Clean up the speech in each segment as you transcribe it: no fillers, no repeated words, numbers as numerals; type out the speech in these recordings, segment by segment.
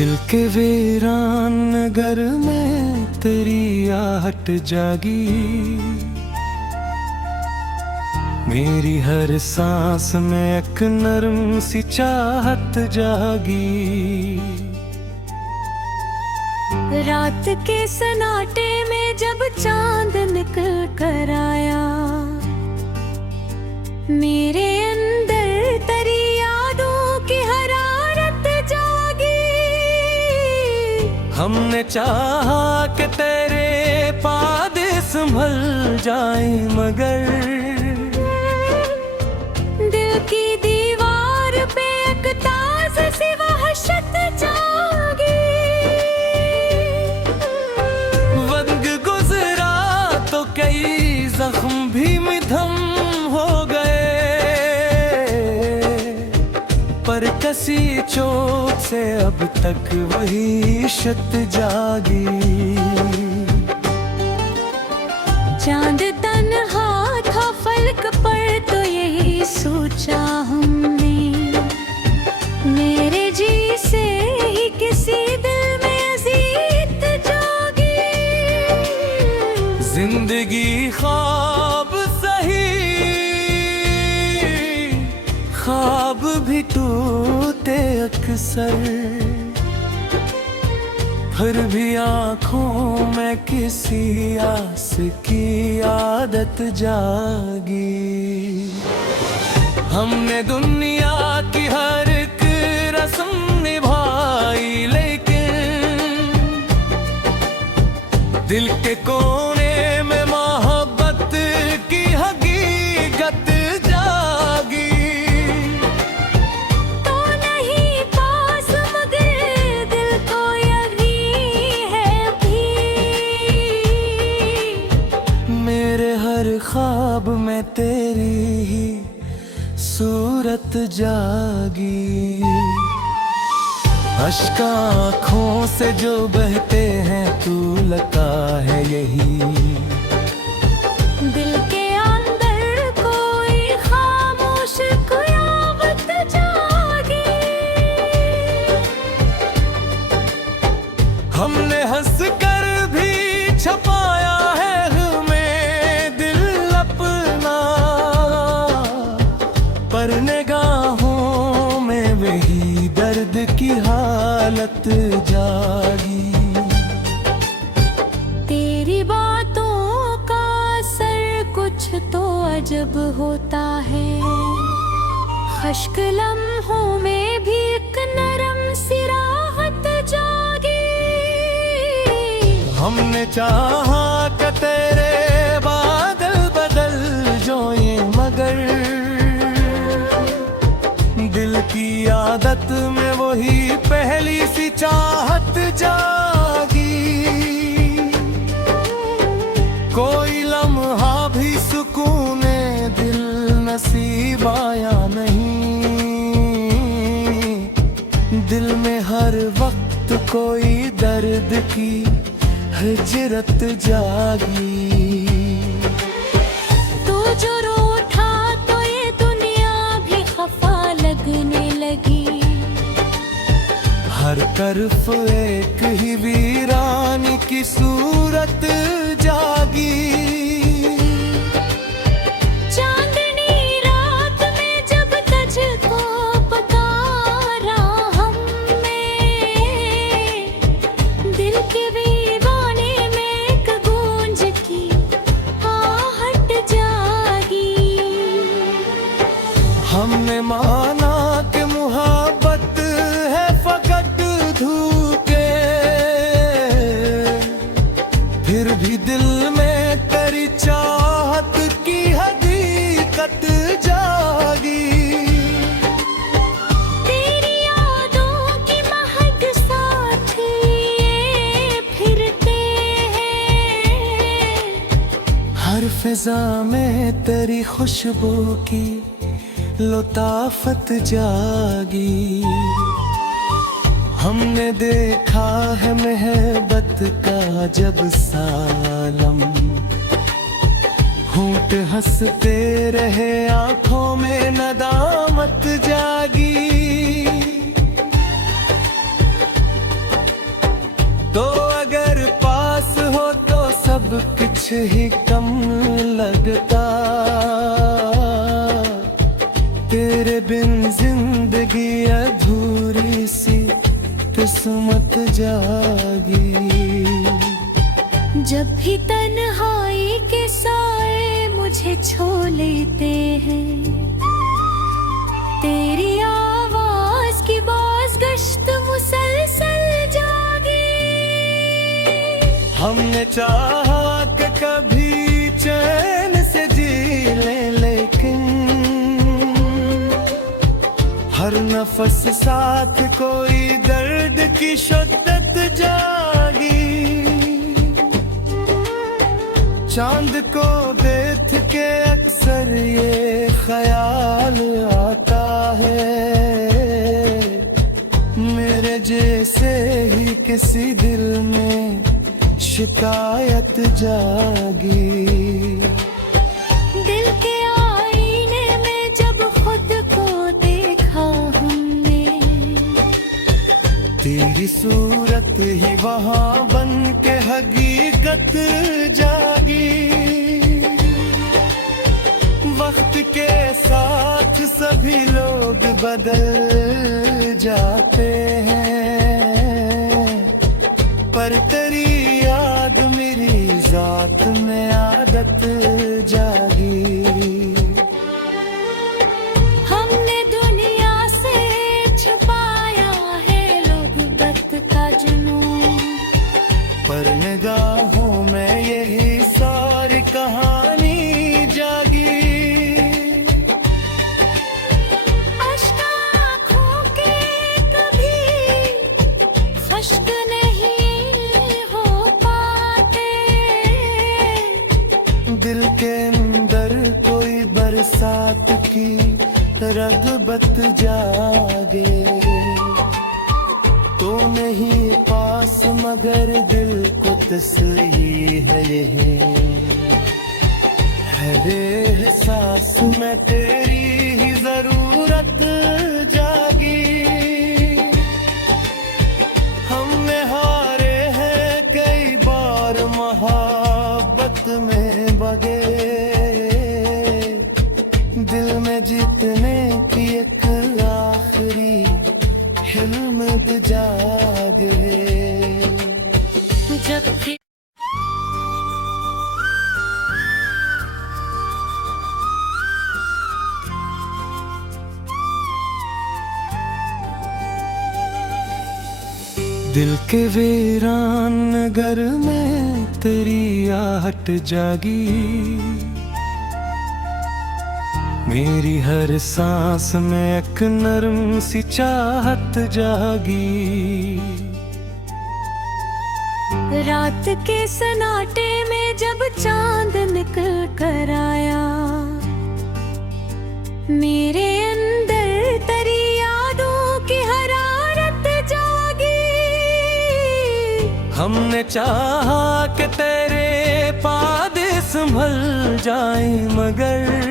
दिल के वीरान नगर में तेरी आहट जागी, मेरी हर सांस में एक नरम सी चाहत जागी। रात के सन्नाटे में जब चांद निकल कर आया, मेरे अंदर तेरी यादों की हरारत जागी। हमने चाहा कि तेरे पादे संभल जाए, मगर दिल की दीवार पे एक ताज़ सी वहशत जागी। वक्त गुजरा तो कई जख्म भी मिधम हो गए, पर कसी चोट से अब तक वही शत जागी। चांद तन्हा था फलक पर तो यही सोचा हमने, मेरे जी से ही किसी दिल में अजीत जागी। जिंदगी ख्वाब सही, ख्वाब भी टूटे अक्सर, फिर भी आँखों में किसी आस की आदत जागी। हमने दुनिया की हर एक रस्म निभाई, लेकिन दिल के कोने में मोहब्बत की हकीकत जागी। तो नहीं पास मगर दिल को यकीन है अभी, मेरे हर ख्वाब में तेरी ही सूरत जागी। अश्क आँखों से जो बहते हैं तू लगा है यही, दिल के अंदर कोई खामोश क़यामत जागी। हमने हंस कर भी छपाया है हमें दिल अपना, पर निगाहों में वही दर्द की हालत जागी। तेरी बातों का असर कुछ तो अजब होता है, खश्क लम्हों में भी एक नरम सी राहत जागी। हमने चाहा कि तेरे बादल बदल जाए, मगर दिल की आदत में वही पहली सी चाहत जागी। कोई लम्हा भी सुकूने दिल नसीब आया नहीं, दिल में हर वक्त कोई दर्द की हिजरत जागी। तू जो रूठा तो ये दुनिया भी खफा लगने लगी, हर तरफ एक ही वीरानी की सूरत जागी। चांदनी रात में जब तुझको पुकारा हमने, दिल के दीवाने में एक गूंज की आहट जागी। हमने माना कि मोहब्बत है फकत धूके, फिर भी दिल में तेरी चाहत की हकीकत जागी। तेरी यादों की महक साथ लिए फिरते हैं, हर फिजा में तेरी खुशबू की लताफत जागी। हमने देखा है मोहब्बत का जब सालम, होंठ हंसते रहे आंखों में नदामत जागी। तो अगर पास हो तो सब कुछ ही कम लगता, तेरे बिन जिंदगी अधूरी सी किस्मत जागी। जब भी तन्हाई के साए मुझे छो लेते हैं, तेरी आवाज की बाज गश्त मुसलसल जागी। हमने चाहा कि कभी चैन से जी ले, लेकिन हर नफस साथ कोई दर्द की शिद्दत जागी। चांद को देख के अक्सर ये ख्याल आता है, मेरे जैसे ही किसी दिल में शिकायत जागी। दिल के आईने में जब खुद को देखा हमने, तेरी सूरत ही वहाँ बन के हकीकत जागी। वक्त के साथ सभी लोग बदल जाते हैं, पर तेरी याद मेरी जात में आदत जागी। हमने दुनिया से छुपाया है लोगत का जुनून, पर निगाहों में यही सारी कहानी जागी। अश्क आँखों के कभी खश्क नहीं हो पाते, दिल के अंदर कोई बरसात की रग़बत जागे। तो नहीं पास मगर दिल को तसल्ली है, ये हर एहसास में तेरी ही जरूरत जागी। हमने हारे हैं कई बार मोहब्बत में बगे, दिल में जीतने की एक आखिरी हिम्मत जागे। जब भी दिल के वीरान नगर में तेरी आहट जागी। मेरी हर सांस में एक नरम सी चाहत जागी। रात के सन्नाटे में जब चांद निकल कर आया, मेरे अंदर तेरी यादों की हरारत जागी। हमने चाहा कि तेरे पादे संभल जाए, मगर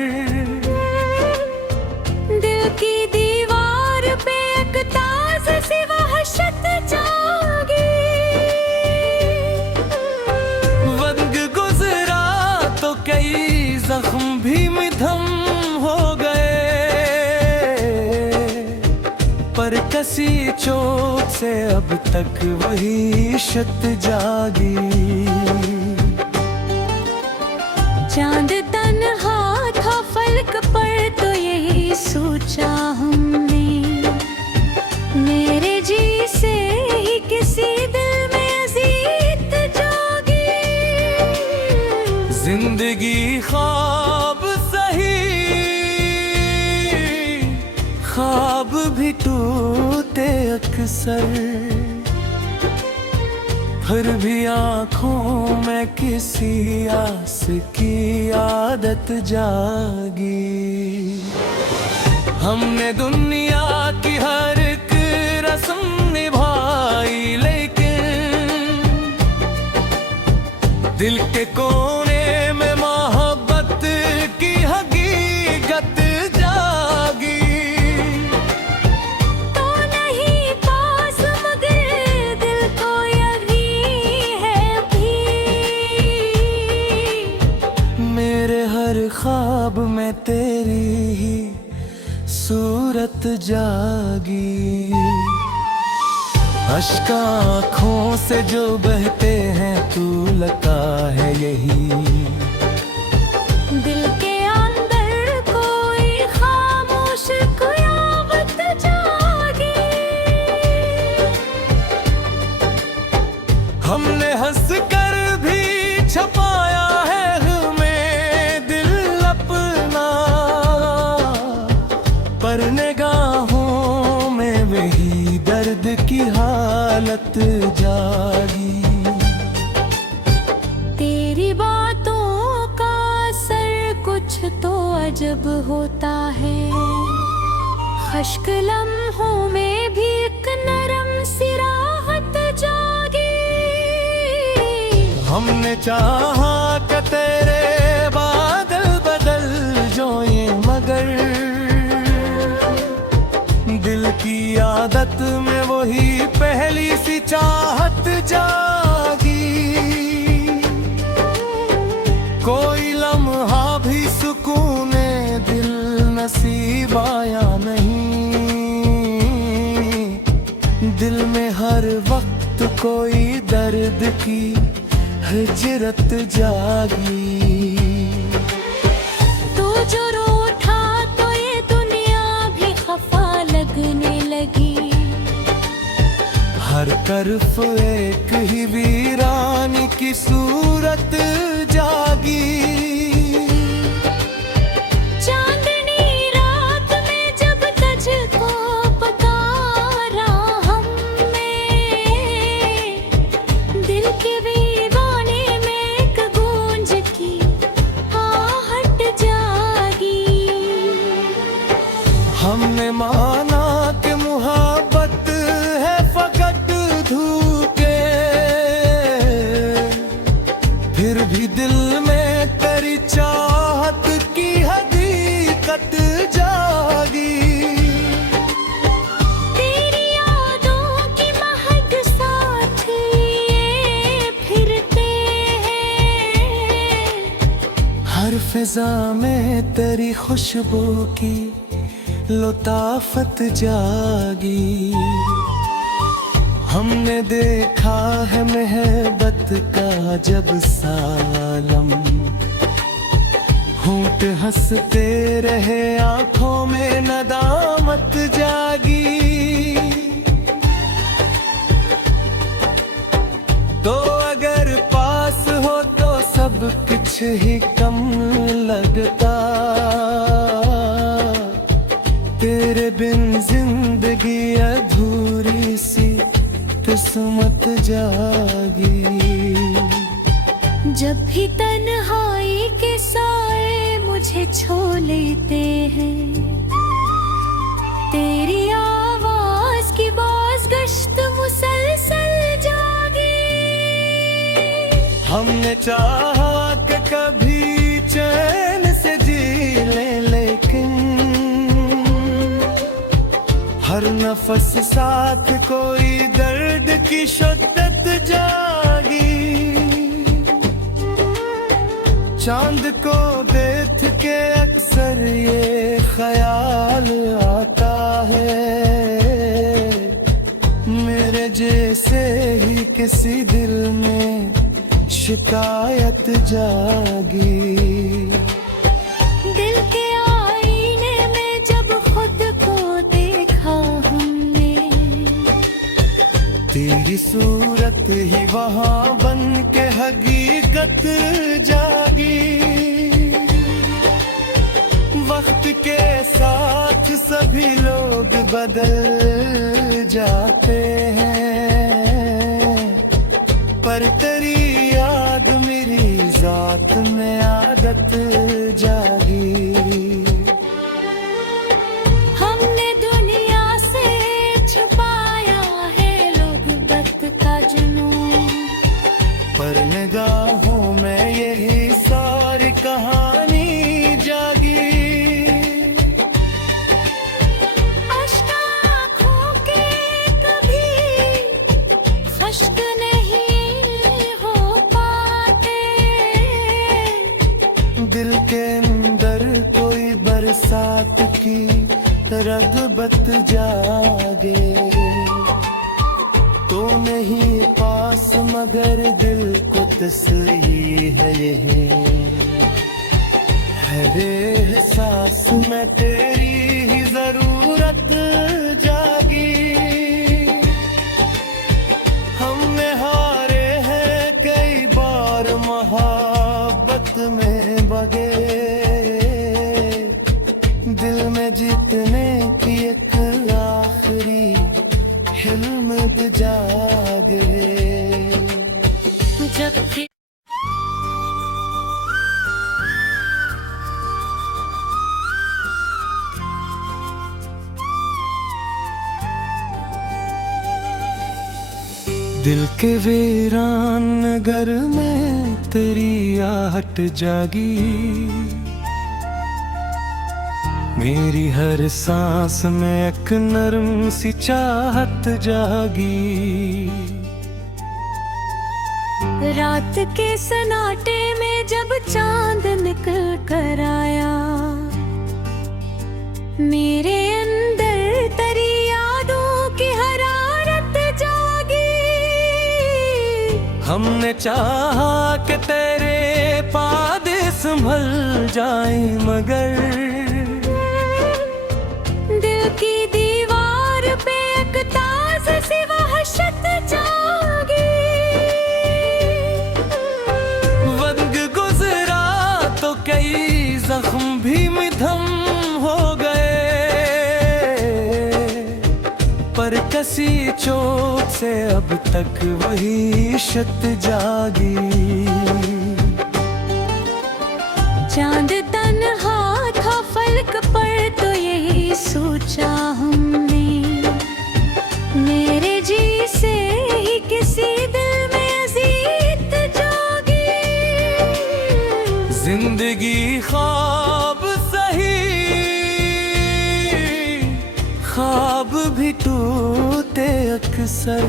दिल की दीवार पे एक ताज़ सी वहशत जागी। वक्त गुजरा तो कई जख्म भी मिधम हो गए, पर कसी चोट से अब तक वही शत जागी। चांद तन्हा था फलक पर तो यही सोचा हमने, मेरे जी से ही किसी दिल में अजीत जागी। जिंदगी ख्वाब सही, ख्वाब भी टूटे अक्सर, फिर भी आँखों में किसी आस की आदत जागी। हमने दुनिया की हर एक रस्म निभाई, लेकिन दिल के कोने में मोहब्बत की हकीकत जागी। तो नहीं पास मगर दिल को यकीन में तेरी ही सूरत जागी। अश्क आँखों से जो बहते हैं तू लगा है यही। दिल के अंदर कोई खामोश क़यामत जागी। हमने हंस कर भी छपाया है हमें दिल अपना, पर निगाहों में वही दर्द की हालत जागी। तेरी बातों का असर कुछ तो अजब होता है। खश्क लम्हों में भी एक नरम सी राहत जागी। हमने चाहा कि तेरे बादल बदल जो ये, मगर दिल की आदत में वही पहली सी चाहत जागी। कोई लम्हा भी सुकूने दिल नसीब आया नहीं। दिल में हर वक्त कोई दर्द की हिजरत जागी। तू जो रूठा तो ये दुनिया भी खफा लगने लगी। हर तरफ एक ही वीरानी की सूरत जागी। चांदनी रात में जब तुझको पुकारा हमने, दिल के दीवाने में एक गूंज की आहट जागी। हमने माना कि मोहब्बत है फकत धूके, फिर भी दिल में तेरी चाहत की हकीकत जागी। तेरी यादों की महक साथ लिए फिरते हैं। हर फिजा में तेरी खुशबू की लताफत जागी। हमने देखा है मोहब्बत का जब सालम, होंठ हंसते रहे आंखों में नदामत जागी। तो अगर पास हो तो सब कुछ ही कम लगता, तेरे बिन जिंदगी अधूरी सी किस्मत जागी। जब भी तन्हाई के साए मुझे छो लेते हैं, तेरी आवाज की बाज़गश्त मुसलसल जागी। हमने चाहा कि कभी चैन से जी ले, लेकिन हर नफस साथ कोई दर्द की शिद्दत जागी। चांद को देख के अक्सर ये ख्याल आता है, मेरे जैसे ही किसी दिल में शिकायत जागी। दिल के आईने में जब खुद को देखा हमने, तेरी सूरत ही वहाँ बन के हकीकत जागी। वक्त के साथ सभी लोग बदल जाते हैं, पर तेरी याद मेरी जात में आदत जागी। हमने दुनिया से छुपाया है लोग का जुनून, पर निगाहों में यही सारी कहानी जागी। अश्क आँखों के कभी खश्क नहीं हो पाते, दिल के अंदर कोई की रग़बत जागे। तो नहीं पास मगर दिल को तसल्ली है ये, हर एहसास में तेरी ही जरूरत जागी। हमने हारे हैं कई बार मोहब्बत में बगे, दिल में जीतने की एक आखिरी हिम्मत जागे। जब भी दिल के वीरान नगर में तेरी आहट जागी। मेरी हर सांस में एक नरम सी चाहत जागी। रात के सन्नाटे में जब चांद निकल कर आया, मेरे अंदर तेरी यादों की हरारत जागी। हमने चाहा कि तेरे पादे संभल जाए मगर दिल की दीवार पे एक ताज़ सी वहशत जागी। वक्त गुजरा तो कई जख्म भी मिधम हो गए, पर कसी चोट से अब तक वही शत जागी। चांद तन्हा था फलक पर तो यही सोचा हमने, मेरे जी से ही किसी दिल में अज़ीत जागी। जिंदगी ख्वाब सही, ख्वाब भी टूटे अक्सर,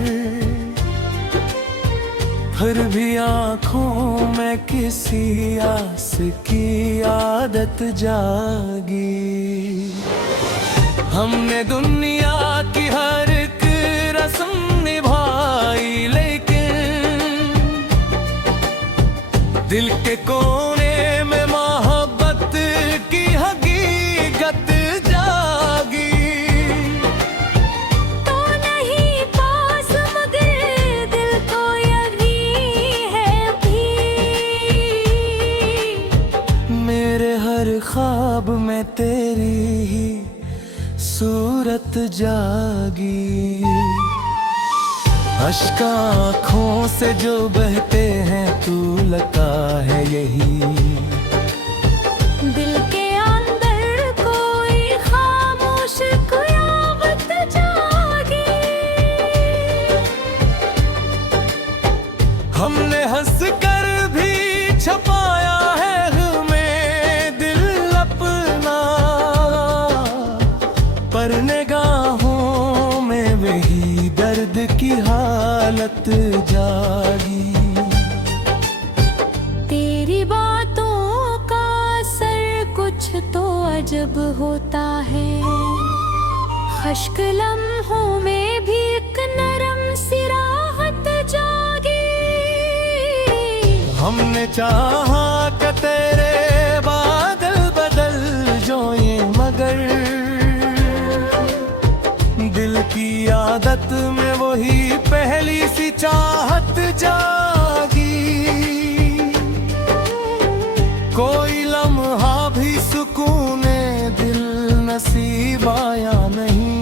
फिर भी आँखों में किसी आस की आदत जागी। हमने दुनिया की हर एक रस्म निभाई, लेकिन दिल के कोने में मोहब्बत की हकीकत जागी। तो नहीं पास मगर दिल को यकीन है अभी, मेरे हर ख्वाब में तेरी ही सूरत जागी। अश्क आँखों से जो बहते हैं तू लगा है यही, दिल के अंदर कोई खामोश क़यामत जागी। हमने हंस कर भी छपाया है हमें दिल अपना, पर निगाहों में वही दर्द की हालत जागी। तेरी बातों का असर कुछ तो अजब होता है, खश्क लम्हों में भी एक नरम सी राहत जागी। हमने चाहा कि तेरे बादल बदल जो ये मगर दिल की आदत में वही पहली सी चाहत जागी। कोई लम्हा भी सुकूने दिल नसीब आया नहीं,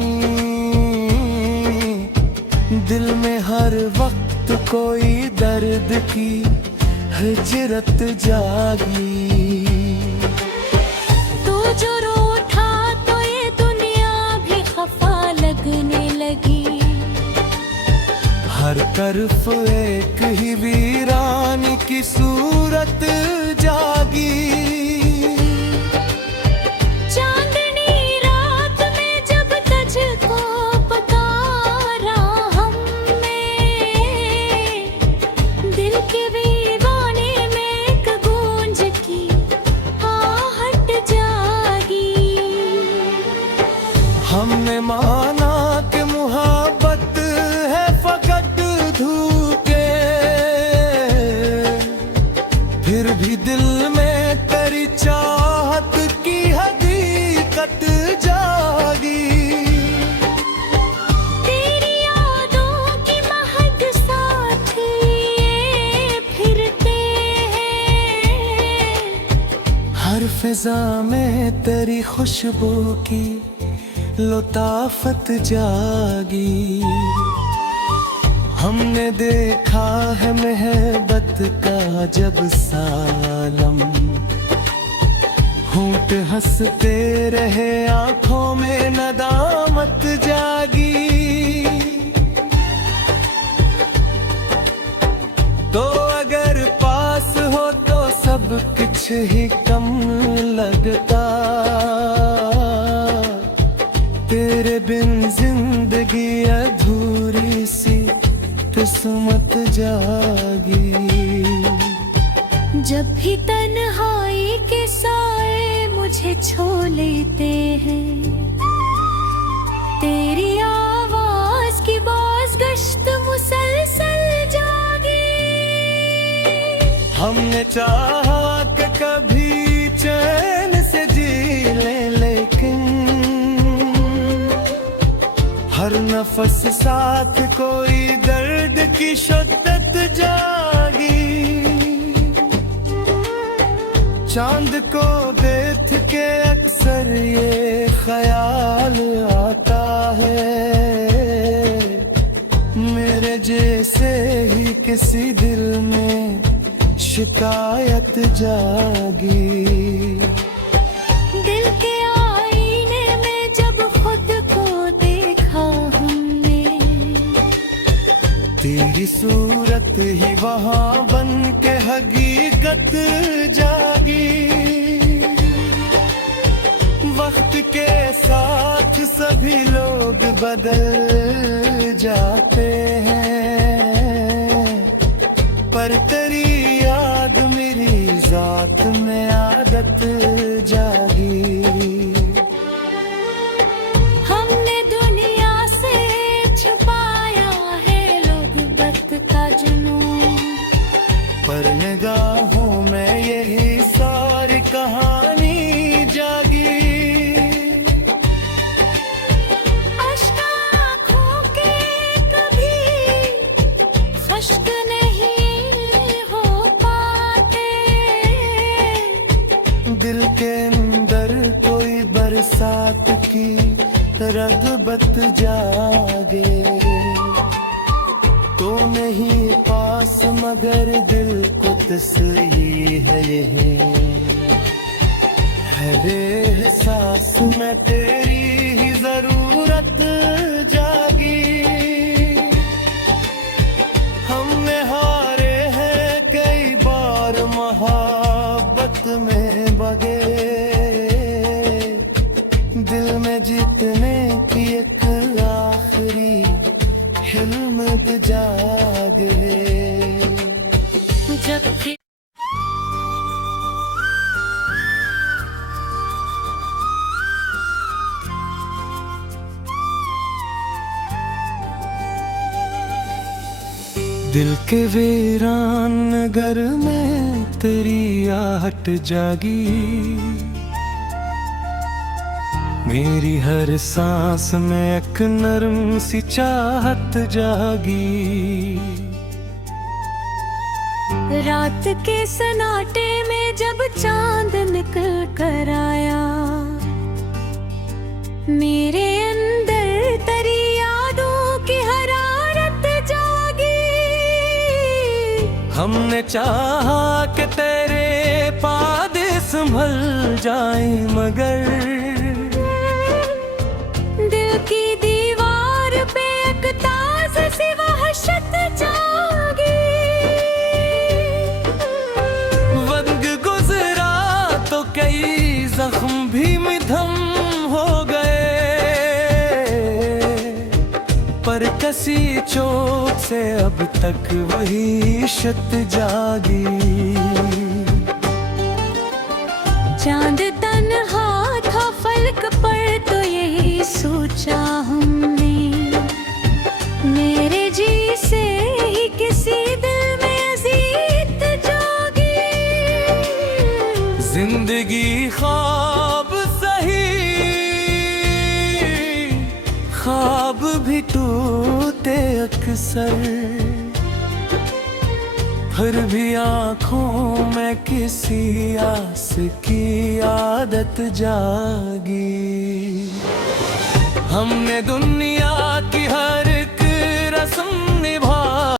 दिल में हर वक्त कोई दर्द की हिजरत जागी। तू जो रूठा तो ये दुनिया भी खफा लगने लगी, हर तरफ एक ही वीरानी की सूरत जागी। चांदनी रात में जब तुझको पुकारा हमने, दिल के दीवाने में एक गूंज की आहट जागी। दिल में तेरी चाहत की हकीकत जागी। तेरी यादों की महक साथ लिए फिरते हैं। हर फिजा में तेरी खुशबू की लताफत जागी। हमने देखा है मोहब्बत का जब सालम, होंठ हंसते रहे आंखों में नदामत जागी। तो अगर पास हो तो सब कुछ ही कम लगता, तेरे बिन जिंदगी अधूरी सी किस्मत जागी। जब भी तन्हाई के साए मुझे छू लेते हैं, तेरी आवाज की बाज गश्त मुसलसल जागी। हमने चाहा कि कभी चैन से जी ले, लेकिन हर नफस साथ कोई दर्द की शिद्दत जागी। चांद को देख के अक्सर ये ख्याल आता है, मेरे जैसे ही किसी दिल में शिकायत जागी। दिल के आईने में जब खुद को देखा हमने, तेरी सूरत ही वहाँ बन के हकीकत जागी। वक्त के साथ सभी लोग बदल जाते हैं, पर तेरी याद मेरी जात में आदत जागी। हमने दुनिया से छुपाया है लोग का जुनून, पर निगाहों में यही सारी कहानी जागी। अश्क आँखों के कभी खश्क नहीं हो पाते, दिल के अंदर कोई बरसात की रग़बत जागे। तो नहीं पास मगर दिल को तसल्ली है ये, हर एहसास में तेरी ही जरूरत जागी। हमने हारे हैं कई बार मोहब्बत में बगे, दिल में जीतने की एक आखिरी हिम्मत जागे। जब भी दिल के वीरान नगर में तेरी आहट जागी। मेरी हर सांस में एक नरम सी चाहत जागी। रात के सन्नाटे में जब चांद निकल कर आया, मेरे अंदर तेरी यादों की हरारत जागी। हमने चाहा कि तेरे पादे संभल जाए, मगर दिल की दीवार पे एक ताज़ सी वहशत जागी। वक्त गुजरा तो कई जख्म भी मिधम हो गए, पर कसी चोट से अब तक वही शत जागी। चांद तन्हा था फलक पर तो यही सोचा हमने, मेरे जी से ही किसी दिल में अजीत जागी। जिंदगी ख्वाब सही, ख्वाब भी टूटे अक्सर, फिर भी आँखों में किसी आस की आदत जागी। हमने दुनिया की हर एक रस्म